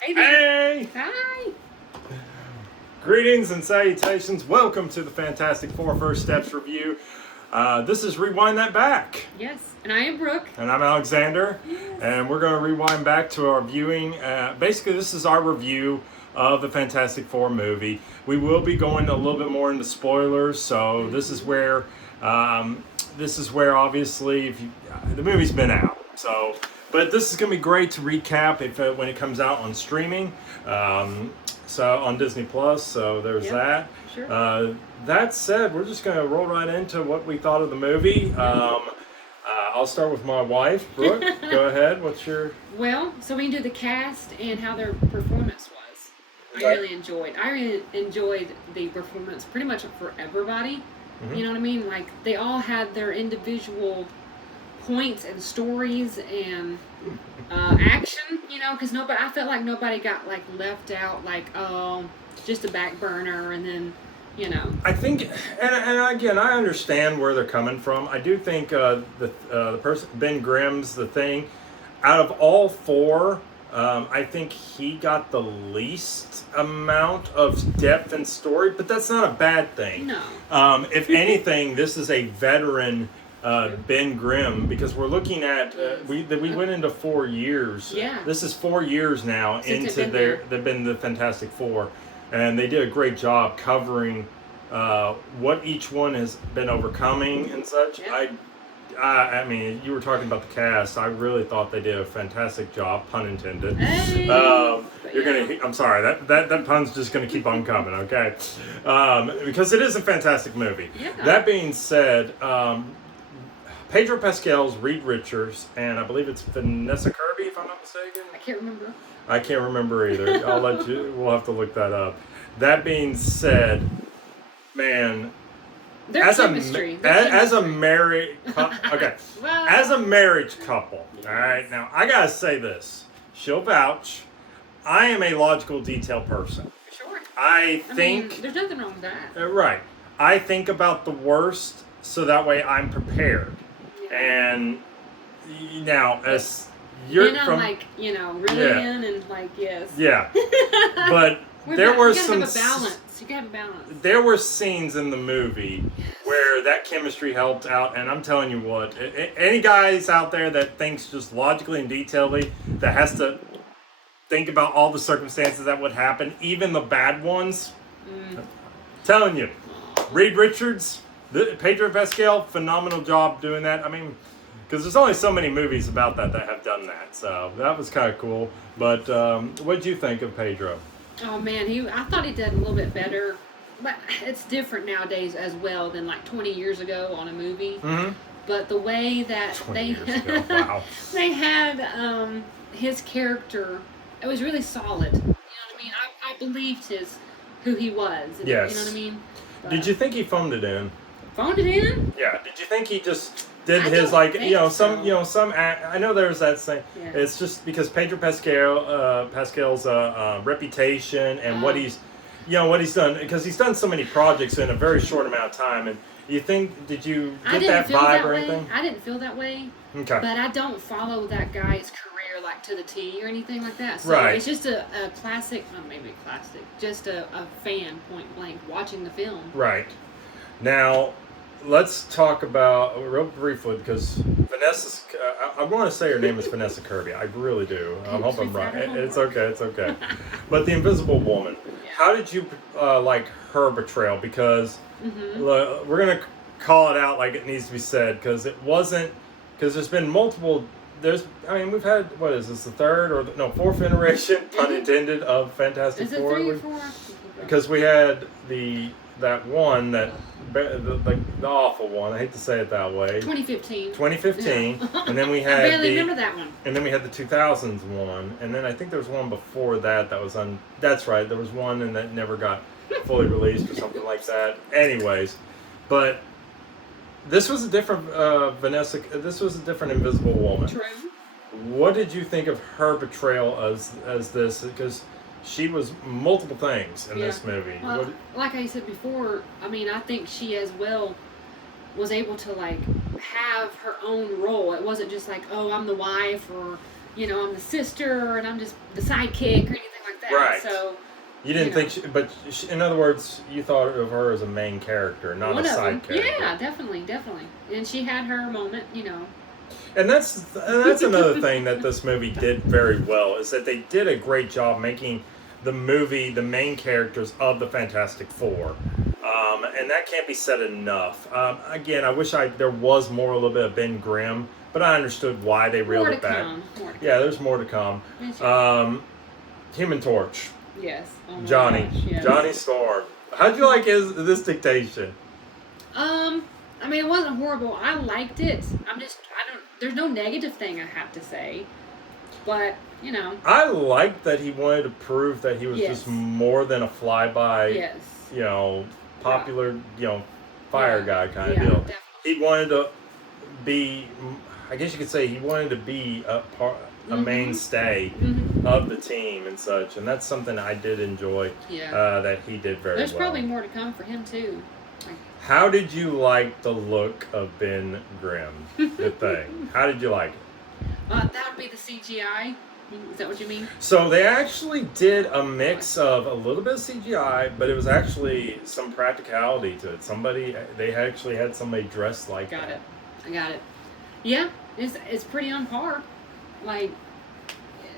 Hey there. Hey! Hi. Greetings and salutations. Welcome to the Fantastic Four First Steps review. This is Rewind That Back. Yes, and I am Brooke. And I'm Alexander. Yes. And we're going to rewind back to our viewing. Basically, this is our review of the Fantastic Four movie. We will be going a little bit more into spoilers, so this is where obviously the movie's been out. So, but this is going to be great to recap when it comes out on streaming. So on Disney Plus. So there's that. Sure. That said, we're just going to roll right into what we thought of the movie. I'll start with my wife, Brooke. Go ahead. What's your? Well, so we can do the cast and how their performance was. Okay. I really enjoyed the performance pretty much for everybody. Mm-hmm. You know what I mean? Like they all had their individual points and stories and action. You know, because I felt like nobody got like left out. Like just a back burner, and then. You know. I think, and again, I understand where they're coming from. I do think the person Ben Grimm's the thing. Out of all four, I think he got the least amount of depth and story, but that's not a bad thing. No. If anything, this is a veteran Ben Grimm, because we're looking at we went into 4 years. Yeah. This is 4 years now Since into they've been the Fantastic Four. And they did a great job covering what each one has been overcoming and such. Yeah. I mean, you were talking about the cast. I really thought they did a fantastic job, pun intended. Hey. I'm sorry, that pun's just gonna keep on coming, okay? Because it is a fantastic movie. Yeah. That being said, Pedro Pascal's Reed Richards, and I believe it's Vanessa Kirby, if I'm not mistaken. I can't remember either. We'll have to look that up. That being said, man, as a married okay, well, as a marriage couple, yes. All right, now I gotta say this. She'll vouch. I am a logical detail person. Sure. I think there's nothing wrong with that. Right. I think about the worst, so that way I'm prepared. Yeah. And now, as really in and like, yes. Yeah. But there were some balance. You gotta have a balance. There were scenes in the movie where that chemistry helped out, and I'm telling you what, any guys out there that thinks just logically and detailedly, that has to think about all the circumstances that would happen, even the bad ones, telling you, Reed Richards, Pedro Pascal, phenomenal job doing that. I mean, because there's only so many movies about that have done that, so that was kind of cool. But what did you think of Pedro? Oh man, I thought he did a little bit better, but it's different nowadays as well than like 20 years ago on a movie. Mm-hmm. But the way that Wow. they had his character, it was really solid. You know what I mean? I believed who he was. Yes. You know what I mean? But, did you think he phoned it in? Phoned it in? Yeah. Did you think he just did I his don't think some I know there's that saying. Yeah. It's just because Pedro Pascal's reputation and what he's done, because he's done so many projects in a very short amount of time. And did you get that vibe or anything? I didn't feel that way. Okay. But I don't follow that guy's career like to the T or anything like that. So Right. It's just a classic, well, maybe a classic, just a fan point blank watching the film. Right. Now, let's talk about, real briefly, because Vanessa's, I want to say her name is Vanessa Kirby. I really do. I hope I'm right. It's okay. But the Invisible Woman, how did you like her portrayal? Because we're going to call it out like it needs to be said, because there's been multiple, we've had, what is this, the fourth iteration, pun intended, of Fantastic Four? Is it 3 or 4? Because we had the awful one. I hate to say it that way. 2015. Yeah. And then we had I barely remember that one. And then we had the 2000s one. And then I think there was one before that was that's right. There was one and that never got fully released or something like that. Anyways, but this was a different Vanessa. This was a different Invisible Woman. True. What did you think of her portrayal as this? Because she was multiple things in this movie. Well, like I said before, I think she as well was able to like have her own role. It wasn't just like, oh, I'm the wife, or I'm the sister and I'm just the sidekick or anything that. Right. So You didn't think, in other words, you thought of her as a main character, not one a of side them. character. Yeah, definitely. And she had her moment, And that's another thing that this movie did very well, is that they did a great job making the movie the main characters of the Fantastic Four, and that can't be said enough. Again, I wish there was a little bit of Ben Grimm, but I understood why they reeled it back. Yeah, there's more to come. Human Torch. Yes. Oh my Johnny. gosh, yes. Johnny Storm. How'd you like this dictation? I mean, it wasn't horrible. I liked it. There's no negative thing I have to say. But, I liked that he wanted to prove that he was just more than a flyby, popular, fire guy kind of deal. Definitely. He wanted to be, I guess you could say he wanted to be a mainstay of the team and such. And that's something I did enjoy that he did very well. There's probably more to come for him, too. How did you like the look of Ben Grimm, the thing? How did you like it? That would be the CGI. Is that what you mean? So they actually did a mix of a little bit of CGI, but it was actually some practicality to it. They actually had somebody dressed like that. I got it. Yeah, it's pretty on par. Like,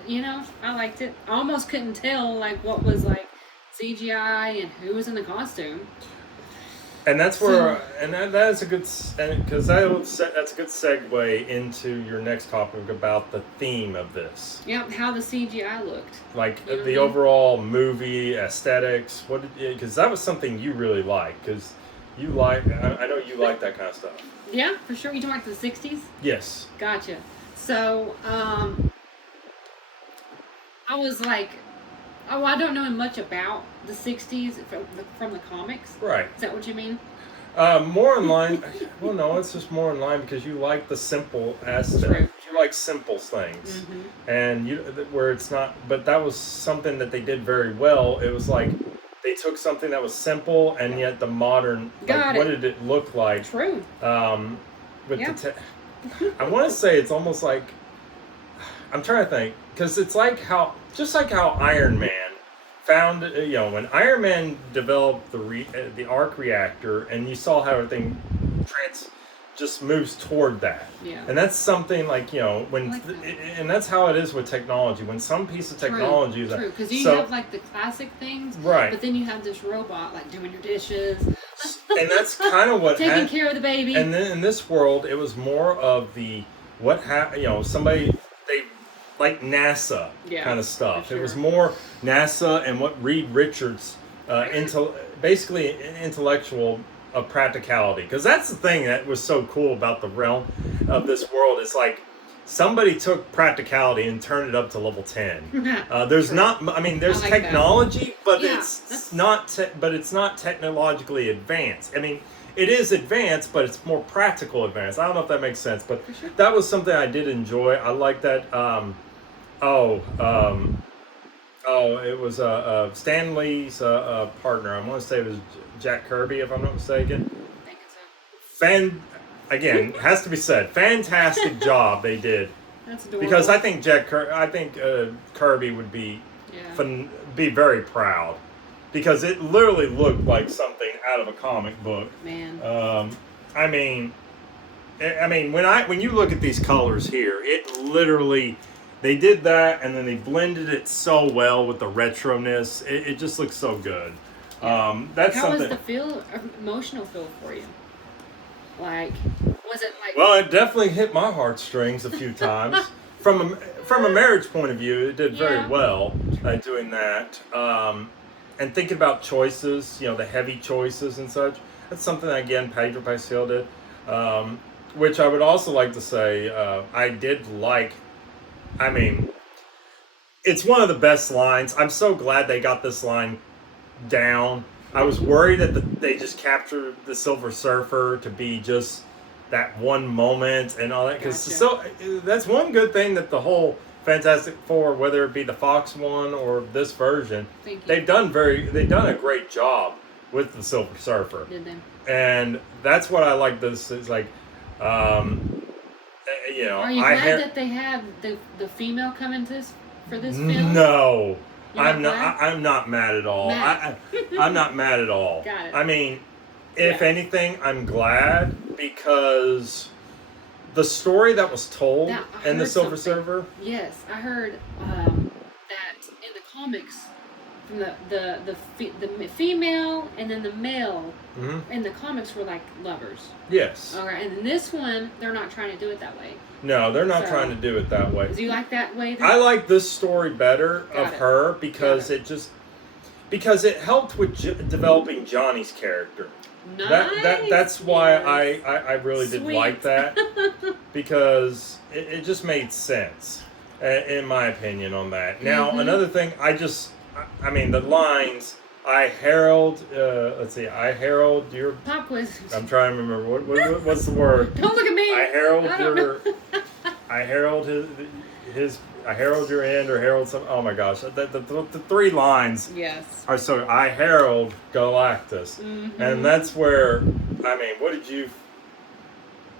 I liked it. I almost couldn't tell, what was, CGI and who was in the costume. And that's where, that is a good, because that's a good segue into your next topic about the theme of this. Yeah, how the CGI looked. Like the overall movie aesthetics. Because that was something you really liked. Because I know you like that kind of stuff. Yeah, for sure. You talking about the 60s? Yes. Gotcha. So, I was like, I don't know much about the 60s from the comics. Right. Is that what you mean? More in line. Well, no, it's just more in line because you like the simple aspect. True. You like simple things, and where it's not. But that was something that they did very well. It was like they took something that was simple and yet the modern. What did it look like? True. With I want to say it's almost like, I'm trying to think, because it's just like how Iron Man found, when Iron Man developed the arc reactor, and you saw how everything just moves toward that. Yeah. And that's something and that's how it is with technology. When some piece of technology is true, because you have the classic things, right? But then you have this robot doing your dishes, and that's kind of what taking care of the baby. And then in this world, it was more of the somebody. Like NASA kind of stuff. Sure. It was more NASA and what Reed Richards, basically intellectual of practicality. Because that's the thing that was so cool about the realm of this world. It's like somebody took practicality and turned it up to level 10. There's there's technology, but it's not. But it's not technologically advanced. I mean, it is advanced, but it's more practical advanced. I don't know if that makes sense, but that was something I did enjoy. I like that. It was Stan Lee's partner. I want to say it was Jack Kirby, if I'm not mistaken. I think so. Again, has to be said, fantastic job they did. That's adorable. Because I think Kirby would be very proud. Because it literally looked like something out of a comic book. Man. When you look at these colors here, it literally, they did that and then they blended it so well with the retroness. It just looks so good. How was the emotional feel for you? Was it like? Well, it definitely hit my heartstrings a few times. From a marriage point of view, it did very well doing that. And thinking about choices, the heavy choices and such. That's something that, again, Pedro Pascal did. Which I would also like to say, I did like. It's one of the best lines. I'm so glad they got this line down. I was worried that they just captured the Silver Surfer to be just that one moment and all that. Because that's one good thing that the whole Fantastic Four, whether it be the Fox one or this version, they've done a great job with the Silver Surfer. Did they? And that's what I like. This is like, Are you glad that they had the female come into this for this film? No, You're not glad? I'm not mad at all. Mad. I'm not mad at all. Got it. I mean, if Yeah. anything, I'm glad because the story that was told Now, I in the heard Silver something. Surfer. Yes, I heard that in the comics, from the female and then the male in the comics were like lovers. Yes. Okay, and in this one, they're not trying to do it that way. No, they're not So- trying to do it that way. Do you like that way? I like this story better Got of it. her because because it helped with developing Johnny's character. Nice. That's why Yes. I really did Sweet. like that because it just made sense in my opinion on that. Now another thing, I mean the lines. I herald. Let's see. I herald your. Pop quiz. I'm trying to remember what's the word. Don't look at me. I herald I don't your. know. I herald his. I herald your end or herald some. Oh my gosh, the three lines Yes. are so. I herald Galactus, and that's where. I mean, what did you?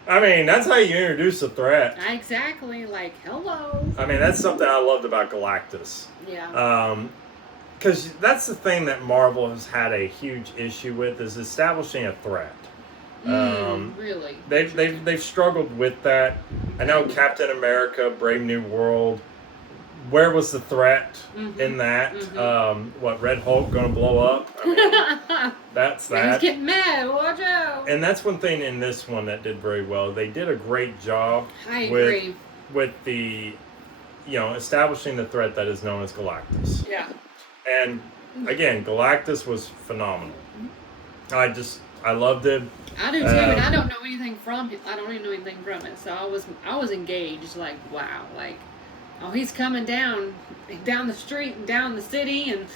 I mean, that's how you introduce a threat. Exactly. Like, hello. I mean, that's something I loved about Galactus. Yeah. Because that's the thing that Marvel has had a huge issue with is establishing a threat. Really? They've struggled with that. I know Captain America, Brave New World. Where was the threat in that? What, Red Hulk going to blow up? I mean, that's He's that. getting mad. Watch out. And that's one thing in this one that did very well. They did a great job I agree. with the, establishing the threat that is known as Galactus. Yeah. And again, Galactus was phenomenal. I loved it. I do too, and I don't know anything from it. I don't even know anything from it, so I was engaged. Like, wow, like, oh, he's coming down the street and down the city, and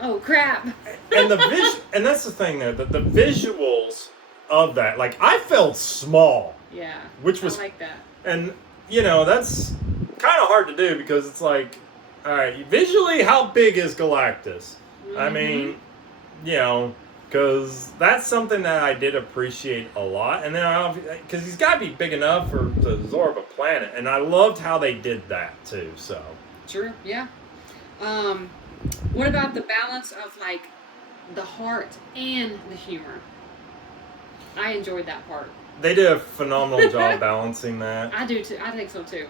oh crap. And and that's the thing there, the visuals of that, like I felt small. Yeah. Which was I like that. And that's kind of hard to do because it's like, all right, visually, how big is Galactus? I mean, because that's something that I did appreciate a lot. And then, because he's got to be big enough to absorb a planet. And I loved how they did that, too, so. Sure, yeah. What about the balance of, like, the heart and the humor? I enjoyed that part. They did a phenomenal job balancing that. I do, too. I think so, too.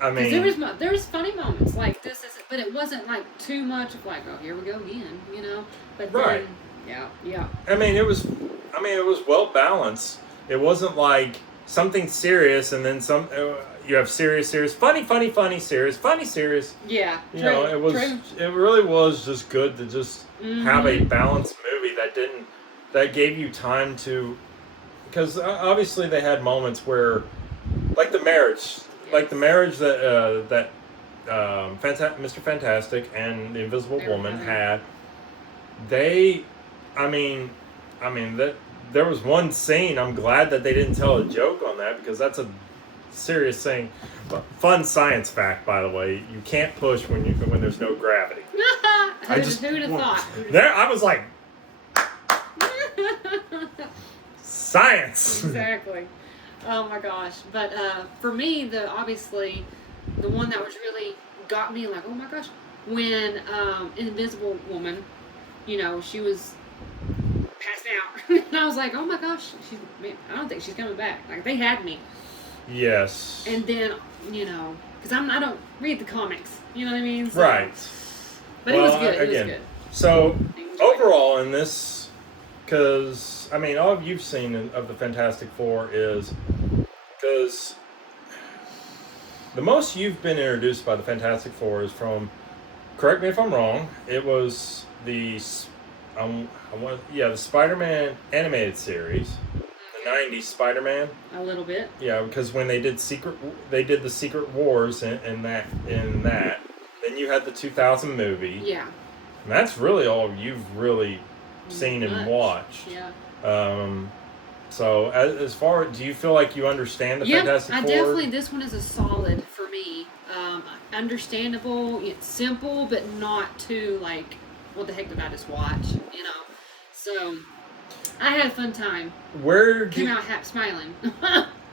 I mean, there was funny moments like this, but it wasn't like too much of like, oh, here we go again, But right. Then, yeah. I mean, it was well balanced. It wasn't like something serious and then some. You have serious, funny, serious. Yeah. It was. True. It really was just good to just have a balanced movie that gave you time to, because obviously they had moments where, like the marriage. Like the marriage that Mr. Fantastic and the Invisible Woman had, that there was one scene. I'm glad that they didn't tell a joke on that because that's a serious thing. But fun science fact, by the way, you can't push when there's no gravity. Who would have thought? There, I was like, science. Exactly. Oh my gosh. But for me, obviously the one that was really got me like, oh my gosh, when Invisible Woman, she was passed out. And I was like, oh my gosh, I don't think she's coming back. Like, they had me. Yes. And then, because I don't read the comics. You know what I mean? So, right. But it was good. It was good. So, overall in this, because, all you've seen of the Fantastic Four is, because the most you've been introduced by the Fantastic Four is from, correct me if I'm wrong, it was the Spider-Man animated series, the 90s Spider-Man. A little bit. Yeah, because when they did the Secret Wars in that. Then you had the 2000 movie. Yeah. And that's really all you've really seen and watched. Yeah. So as far, do you feel like you understand the Fantastic Four? I definitely, this one is a solid for me. Understandable, it's simple, but not too like, what the heck did I just watch? So I had a fun time. Came out smiling.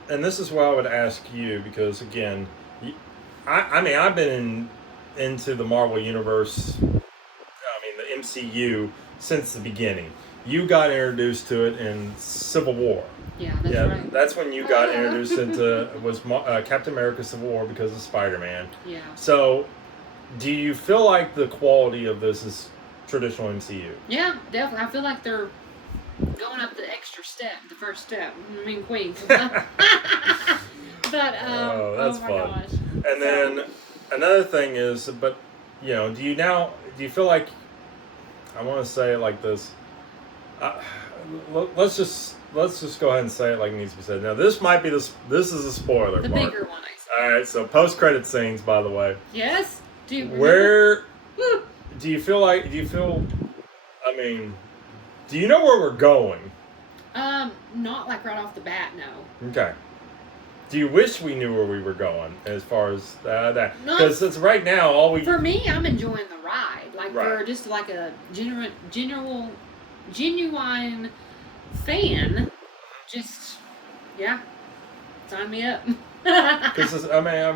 And this is why I would ask you, because again, I've been into the Marvel Universe, I mean the MCU, since the beginning. You got introduced to it in Civil War. Yeah, that's right. That's when you got introduced into Captain America: Civil War because of Spider-Man. Yeah. So, do you feel like the quality of this is traditional MCU? Yeah, definitely. I feel like they're going up the extra step, the first step. I mean, Queens. But oh, that's oh my fun. gosh. And then another thing is, but do you feel like, I want to say it like this. Let's just go ahead and say it like it needs to be said. Now, this is a spoiler. The Mark. bigger one. All right, so post-credit scenes, by the way. Yes. Do you feel? I mean, do you know where we're going? Not like right off the bat, no. Okay. Do you wish we knew where we were going as far as that? Because it's right now all we. For me, I'm enjoying the ride. Like right. For just like a genuine fan, just sign me up. Because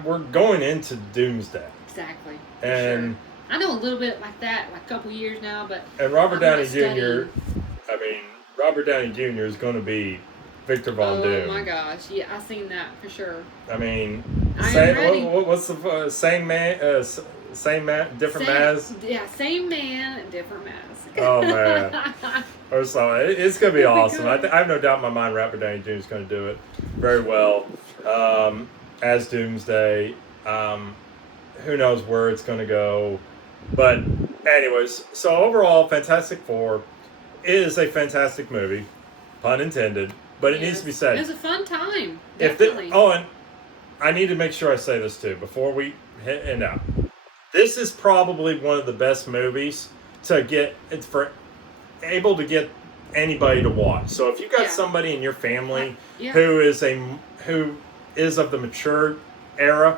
we're going into Doomsday. Exactly. And sure. I know a little bit like that, like a couple years now, but. And Robert Downey Jr. Robert Downey Jr. is going to be Victor Von Doom. Oh my gosh! Yeah, I've seen that for sure. I mean, what's the same man? Different Maz? Yeah, same man, different Maz. Oh man! Or so it's gonna be awesome. I have no doubt in my mind Robert Downey Jr. is gonna do it very well as Doomsday. Who knows where it's gonna go? But anyways, so overall, Fantastic Four is a fantastic movie, pun intended. But it needs to be said. It was a fun time. Definitely. And I need to make sure I say this too before we end out. This is probably one of the best movies to get. It's for able to get anybody to watch. So if you got somebody in your family who is of the mature era,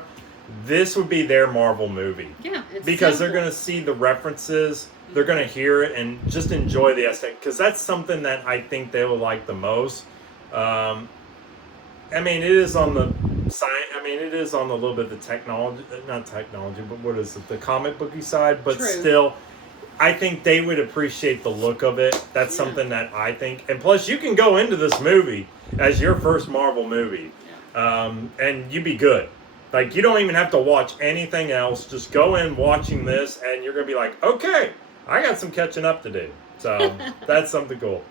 this would be their Marvel movie. Yeah, because they're going to see the references. They're going to hear it and just enjoy the aesthetic. Because that's something that I think they will like the most. It is on the science. It is on a little bit of the not technology, but what is it? The comic booky side. But True. Still, I think they would appreciate the look of it. That's something that I think. And plus, you can go into this movie as your first Marvel movie, and you'd be good. Like, you don't even have to watch anything else. Just go in watching this, and you're going to be like, okay, I got some catching up to do. So, that's something cool.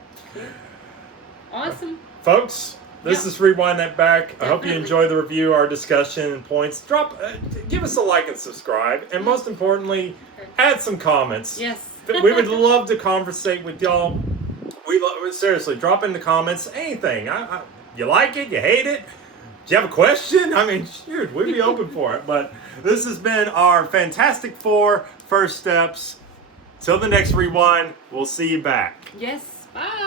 Awesome. Folks, this is Rewind That Back. Definitely. I hope you enjoy the review, our discussion and points. Give us a like and subscribe. And most importantly, add some comments. Yes. We would love to conversate with y'all. Seriously, drop in the comments anything. You like it? You hate it? Do you have a question? Shoot, we'd be open for it. But this has been our Fantastic Four First Steps. Till the next Rewind, we'll see you back. Yes. Bye.